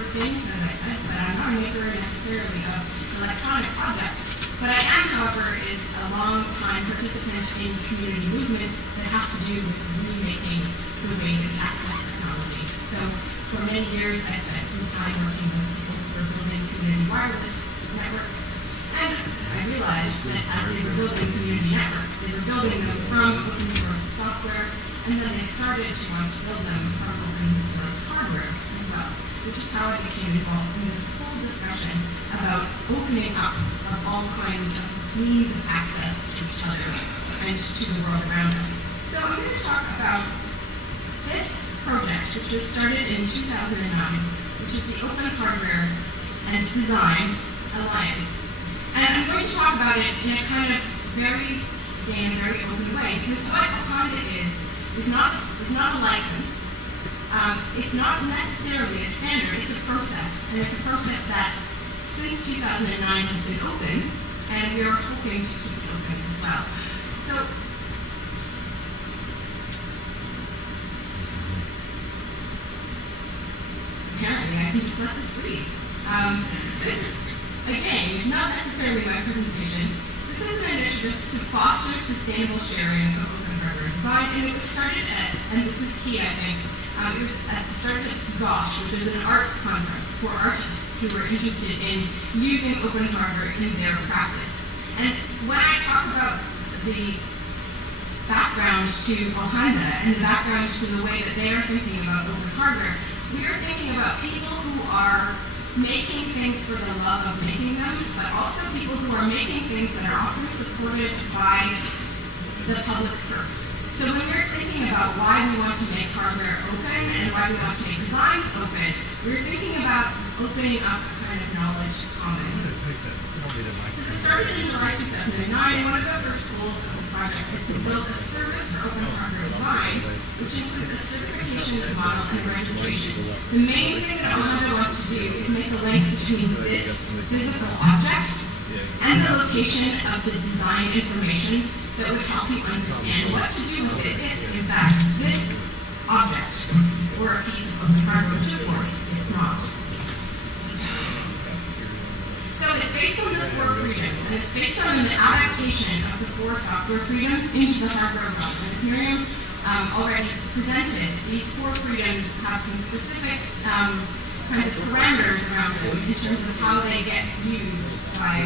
of things, as I said, but I'm not a maker necessarily of electronic objects. But I am, however, is a long-time participant in community movements that have to do with remaking the way that we access technology. So for many years, I spent some time working with people who were building community wireless networks. And I realized that as they were building community networks, they were building them from open source software, and then they started to want to build them from open source hardware as well, which is how I became involved in this whole discussion about opening up of all kinds of means of access to each other and to the world around us. So I'm going to talk about this project, which was started in 2009, which is the Open Hardware and Design Alliance. And I'm going to talk about it in a kind of very open way, because what OHANDA is not a license. It's not necessarily a standard. It's a process, and it's a process that since 2009 has been open, and we are hoping to keep it open as well. So apparently I can just let this read. This is, again, not necessarily my presentation. This is an initiative to foster sustainable sharing of open hardware design, and it was started at, and this is key, I think, it started at GOSH, which is an arts conference for artists who were interested in using open hardware in their practice. And when I talk about the background to OHANDA and the background to the way that they are thinking about open hardware, we are thinking about people who are making things for the love of making them, but also people who are making things that are often supported by the public purse. So when we're thinking about why we want to make hardware open and why we want to make designs open, we're thinking about opening up a kind of knowledge commons. So this started in July 2009. One of the first goals of the project is to build a service for open hardware design, which includes a certification model and registration. The main thing that OHANDA wants to do is make a link between this physical object and the location of the design information that would help you understand what to do with it if, in fact, this object were a piece of open hardware, which of course it's not. So it's based on the 4 freedoms, and it's based on an adaptation of the 4 software freedoms into the hardware realm. And as Miriam already presented, these 4 freedoms have some specific kinds of parameters around them in terms of how they get used by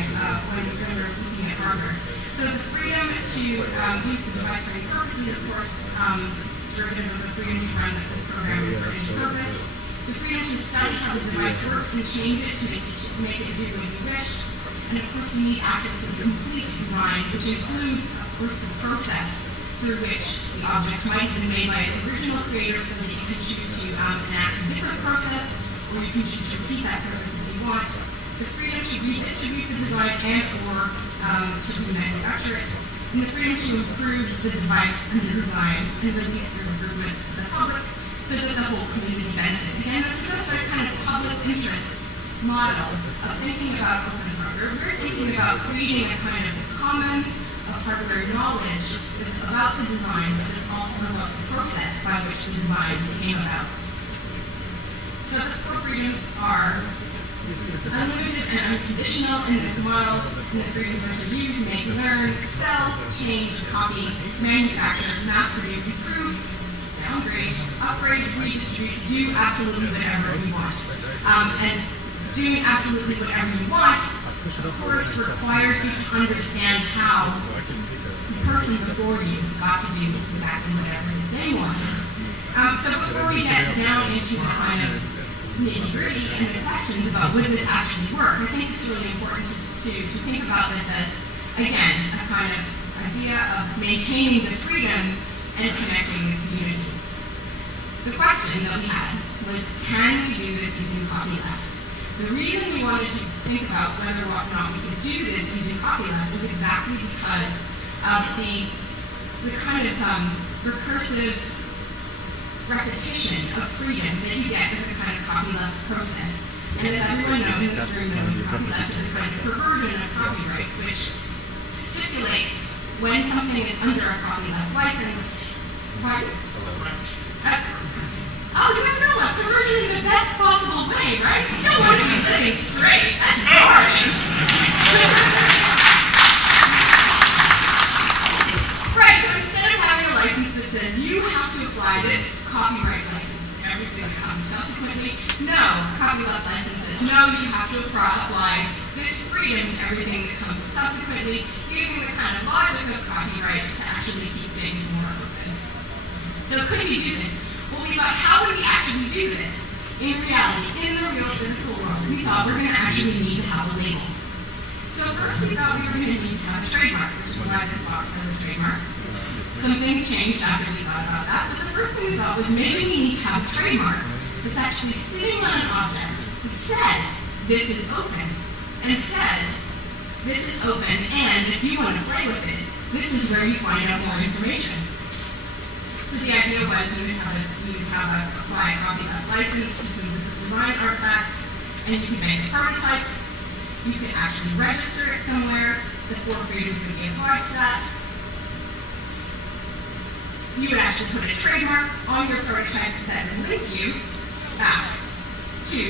when we're looking at hardware. So the freedom to use the device for any purposes, of course, Jurgen, the freedom to run the program for any purpose, the freedom to study how the device works and change it to make it do what you wish, and of course you need access to the complete design, which includes, of course, the process through which the object might have been made by its original creator, so that you can choose to enact a different process, or you can choose to repeat that process if you want. The freedom to redistribute the design and or to remanufacture it, and the freedom to improve the device and the design and release your improvements to the public so that the whole community benefits. Again, this is also a kind of public interest model of thinking about open hardware. We're thinking about creating a kind of commons of hardware knowledge that's about the design, but it's also about the process by which the design came about. So the 4 freedoms are unlimited and unconditional in this model, and the freedoms are to use, make, learn, sell, change, copy, manufacture, mass produce, improve, downgrade, upgrade, redistribute, do absolutely whatever you want. And doing absolutely whatever you want, of course, requires you to understand how the person before you got to do exactly whatever it is they wanted. So before we get down into the kind of nitty-gritty and the questions about would this actually work, I think it's really important to think about this as, again, a kind of idea of maintaining the freedom and connecting the community. The question that we had was, can we do this using copyleft? The reason we wanted to think about whether or not we could do this using copyleft was exactly because of the kind of recursive repetition of freedom that you get with the kind of copyleft process. And as everyone knows in this room knows, copyleft is a kind of perversion of copyright, which stipulates when something is under a copyleft license. Pardon? Oh, you don't know that. Perversion in the best possible way. exciting, right? You don't want to be living straight. That's boring. Right, so instead of having a license that says you have to apply this copyright license to everything that comes subsequently, no, copyright license says no, you have to apply this freedom to everything that comes subsequently, using the kind of logic of copyright to actually keep things more open. So could we do this? Well, we thought, how would we actually do this? In reality, in the real physical world, we thought we're going to actually need to have a label. So first we thought we were going to need to have a trademark, which is why this box has a trademark. Some things changed after we thought about that, but the first thing we thought was maybe we need to have a trademark that's actually sitting on an object that says, this is open, and says, this is open, and if you want to play with it, this is where you find out more information. So the idea was you would have a apply a copyright license to some design artifacts, and you could make a prototype. You could actually register it somewhere. The 4 freedoms would be applied to that. You would actually put a trademark on your prototype that would link you back to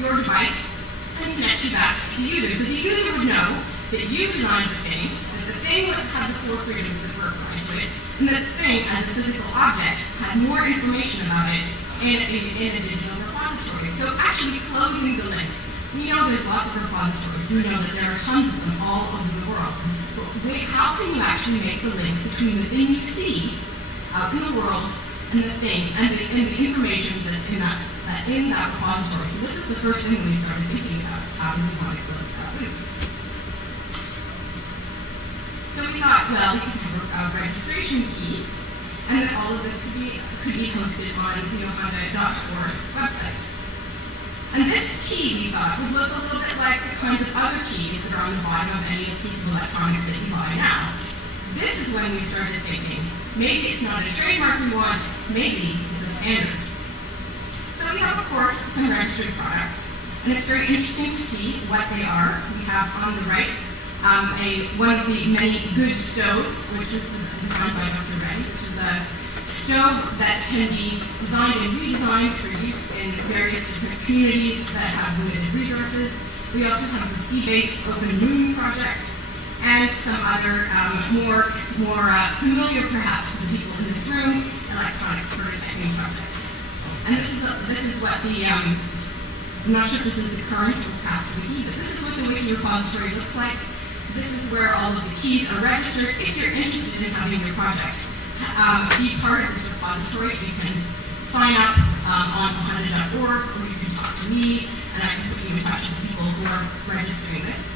your device and connect you back to the user. So the user would know that you designed the thing, that the thing had the 4 freedoms that were applied to it, and that the thing, as a physical object, had more information about it in a digital repository. So actually closing the link. We know there's lots of repositories. We know that there are tons of them all over the world. But how can you actually make the link between the thing you see out in the world and the thing, and the information that's in that repository? So this is the first thing we started thinking about, is how do we want to close that loop? So we thought, well, we could have a registration key, and then all of this could be hosted on the OHANDA.org website. And this key, we thought, would look a little bit like the kinds of other keys that are on the bottom of any piece of electronics that you buy now. This is when we started thinking, maybe it's not a trademark we want, maybe it's a standard. So we have, of course, some registered products, and it's very interesting to see what they are. We have on the right one of the many good stoves, which is designed by Dr. Reddy, which is a stove that can be designed and redesigned for use in various different communities that have limited resources. We also have the Sea-Based Open Moon project, and some other more familiar, perhaps, to the people in this room, electronics prototyping projects. And this is what the I'm not sure if this is the current or past wiki, but this is what the wiki repository looks like. This is where all of the keys are registered. If you're interested in having your project be part of this repository, you can sign up on OHANDA.org, or you can talk to me, and I can put you in touch with people who are registering this.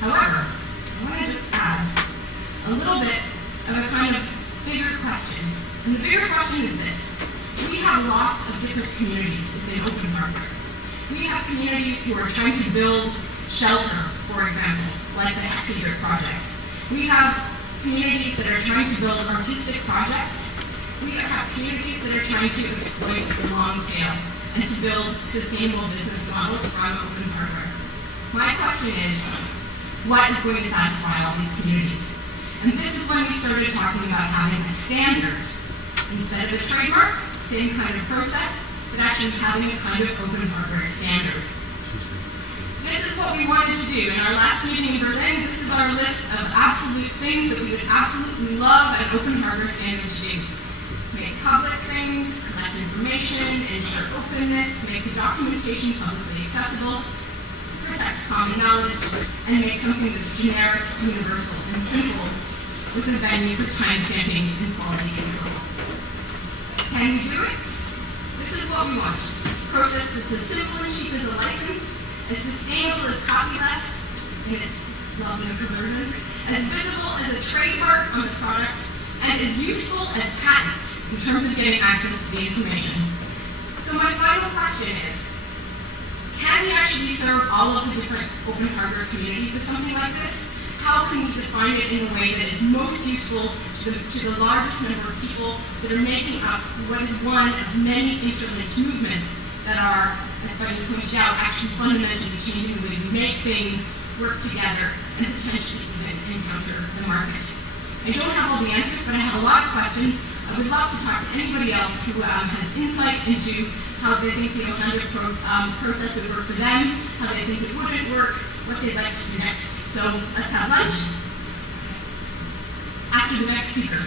However, I want to just add a little bit of a kind of bigger question. And the bigger question is this. We have lots of different communities within open hardware. We have communities who are trying to build shelter, for example, like the Hexager project. We have communities that are trying to build artistic projects. We have communities that are trying to exploit the long tail and to build sustainable business models from open hardware. My question is, what is going to satisfy all these communities? And this is when we started talking about having a standard. Instead of a trademark, same kind of process, but actually having a kind of open hardware standard. This is what we wanted to do. In our last meeting in Berlin, this is our list of absolute things that we would absolutely love an open hardware standard to do. Make public things, collect information, ensure openness, make the documentation publicly accessible, protect common knowledge, and make something that's generic, universal, and simple with a venue for timestamping and quality control. Can we do it? This is what we want. A process that's as simple and cheap as a license, as sustainable as copyleft in its love-maker version, as visible as a trademark on the product, and as useful as patents in terms of getting access to the information. So my final question is, can we actually serve all of the different open hardware communities with something like this? How can we define it in a way that is most useful to the largest number of people that are making up what is one of many interlinked movements that are, as Bunny pointed out, actually fundamentally changing the way we make things, work together, and potentially even encounter the market? I don't have all the answers, but I have a lot of questions. I would love to talk to anybody else who has insight into how they think the OHANDA process would work for them, how they think it wouldn't work, what they'd like to do next. So let's have lunch after the next speaker.